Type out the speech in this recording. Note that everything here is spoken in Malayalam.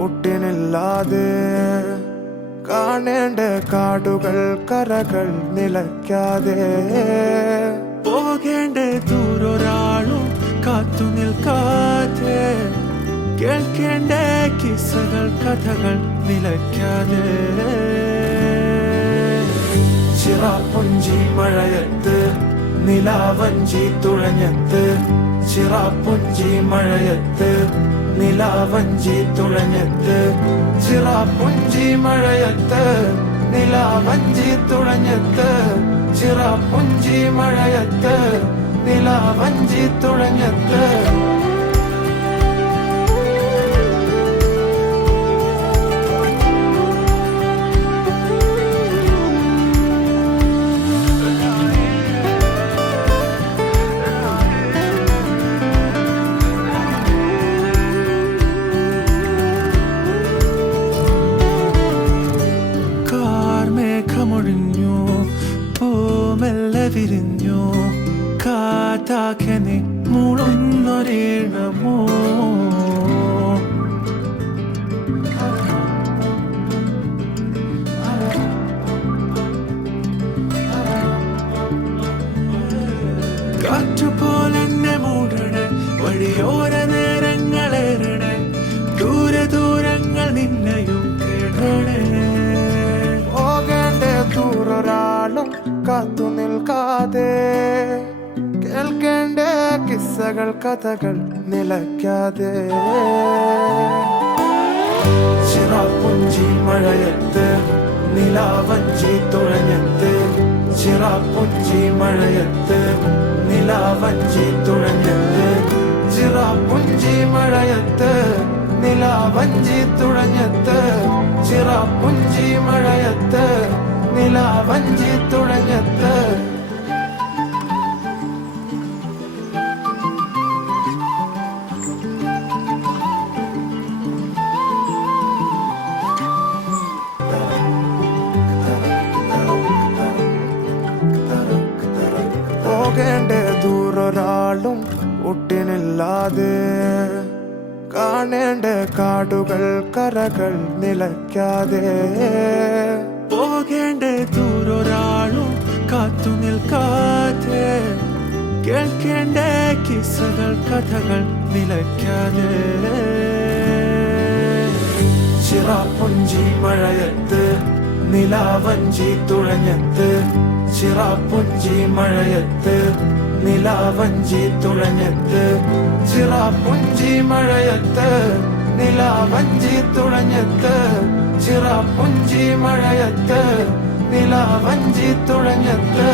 ഒട്ടിനില്ലാതെ കാണേണ്ട കാടുകൾ കരകൾ നിലയ്ക്കാതെ പോകേണ്ട ദൂരൊരാളും കാത്തു നിൽക്കാതെ കേൾക്കേണ്ട കിസ്സകൾ കഥകൾ നിലയ്ക്കാതെ ചിറാപ്പുഞ്ചി മഴയത്ത് നിലാവഞ്ചി തുഴഞ്ഞത്ത് ചിറാപ്പുഞ്ചി മഴയത്ത് നിലാവഞ്ചി തുഴഞ്ഞത്ത് ചിറാപ്പുഞ്ചി മഴയത്ത് നിലാവഞ്ചി തുഴഞ്ഞത്ത് ചിറാപ്പുഞ്ചി മഴയത്ത് നിലാവഞ്ചി തുഴഞ്ഞത്ത് മേഘമൊഴിഞ്ഞു പൂമെല്ലെ വിരിഞ്ഞു കാറ്റാകെ നീ മൂളുന്നൊരീണമോ കാറ്റുപോലെന്നെ മൂടണേ വഴിയോര നേരങ്ങളേറണേ ദൂരെ ദൂരങ്ങൾ നിന്നെയും കേടണേ ദൂരൊരാളും കാത്തു നിൽക്കാതെ കേൾക്കേണ്ട കിസ്സകൾ കഥകൾ നിലയ്ക്കാതെ ചിറാപ്പുഞ്ചി മഴയത്ത് നിലാവഞ്ചി തുഴഞ്ഞത്ത് ചിറാപ്പുഞ്ചി മഴയത്ത് നിലാവഞ്ചി തുഴഞ്ഞത്ത് ചിറാപ്പുഞ്ചി മഴയത്ത് നിലാവഞ്ചി തുഴഞ്ഞത്ത് ചിറാപ്പുഞ്ചി മഴയത്ത് നിലാവഞ്ചി തുഴഞ്ഞത്ത് പോകേണ്ട ദൂരൊരാളും ഒട്ടിനില്ലാതെ കാണേണ്ട കാടുകൾ കരകൾ നിലയ്ക്കാതെ പോകേണ്ട ദൂരൊരാളും കാത്തു നിൽക്കാതെ കേൾക്കേണ്ട കിസ്സകൾ കഥകൾ നിലയ്ക്കാതെ ചിറാപ്പുഞ്ചി മഴയത്ത് നിലാവഞ്ചി തുഴഞ്ഞത്ത് ചിറാപ്പുഞ്ചി മഴയത്ത് നിലാവഞ്ചി തുഴഞ്ഞത്ത് ചിറാപ്പുഞ്ചി മഴയത്ത് നിലാവഞ്ചി തുഴഞ്ഞത്ത് ചിറാപ്പുഞ്ചി മഴയത്ത് നിലാവഞ്ചി തുഴഞ്ഞത്ത്